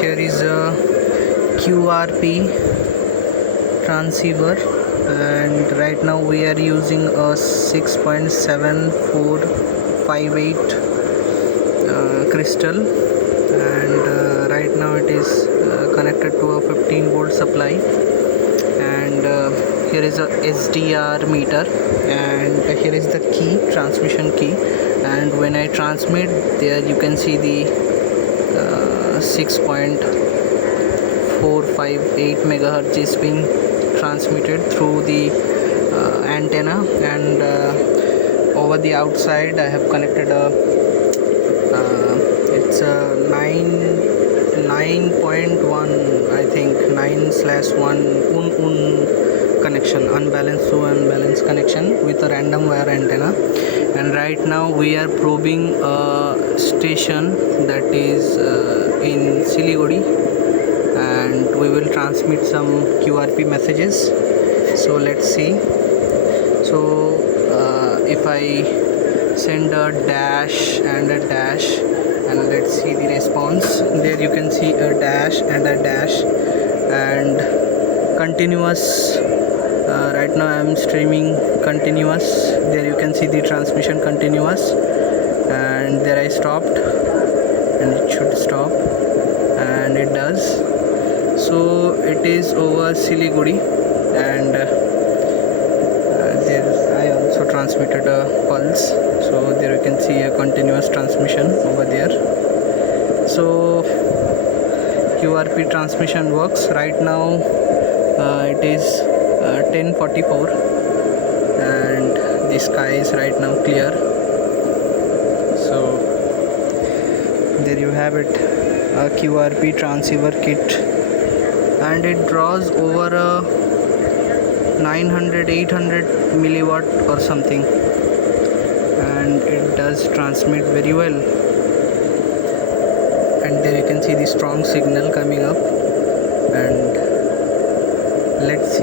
here is a QRP transceiver, and right now we are using a 6.7458 crystal, and right now it is connected to a 15-volt supply, and here is a SDR meter, and here is the key, transmission key, and when I transmit, there you can see the 6.458 megahertz is being transmitted through the antenna, and over the outside I have connected a it's a 9.1, I think 9/1 connection, unbalanced to unbalanced connection with a random wire antenna. And right now we are probing a station that is in Siliguri, and we will transmit some QRP messages. So let's see. So if I send a dash and a dash, and let's see the response. There you can see a dash and a dash, and continuous. Right now I am streaming continuous. There you can see the transmission continuous, and there I stopped, and it should stop, and it does. So it is over Siliguri, and there I also transmitted a pulse. So there you can see a continuous transmission over there. So QRP transmission works. Right now it is 10:44, and the sky is right now clear. So there you have it, a QRP transceiver kit, and it draws over a 900-800 milliwatt or something, and it does transmit very well. And there you can see the strong signal coming up, and let's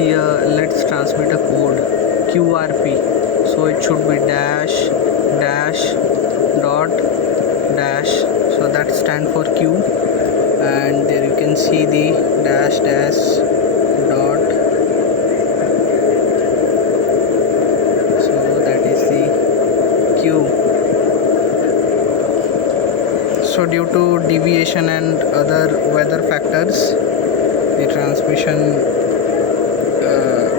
transmit a code QRP. So it should be dash dash dot dash, so that stands for Q, and there you can see the dash dash dot, so that is the Q. So due to deviation and other weather factors, the transmission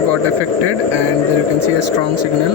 got affected, and there you can see a strong signal.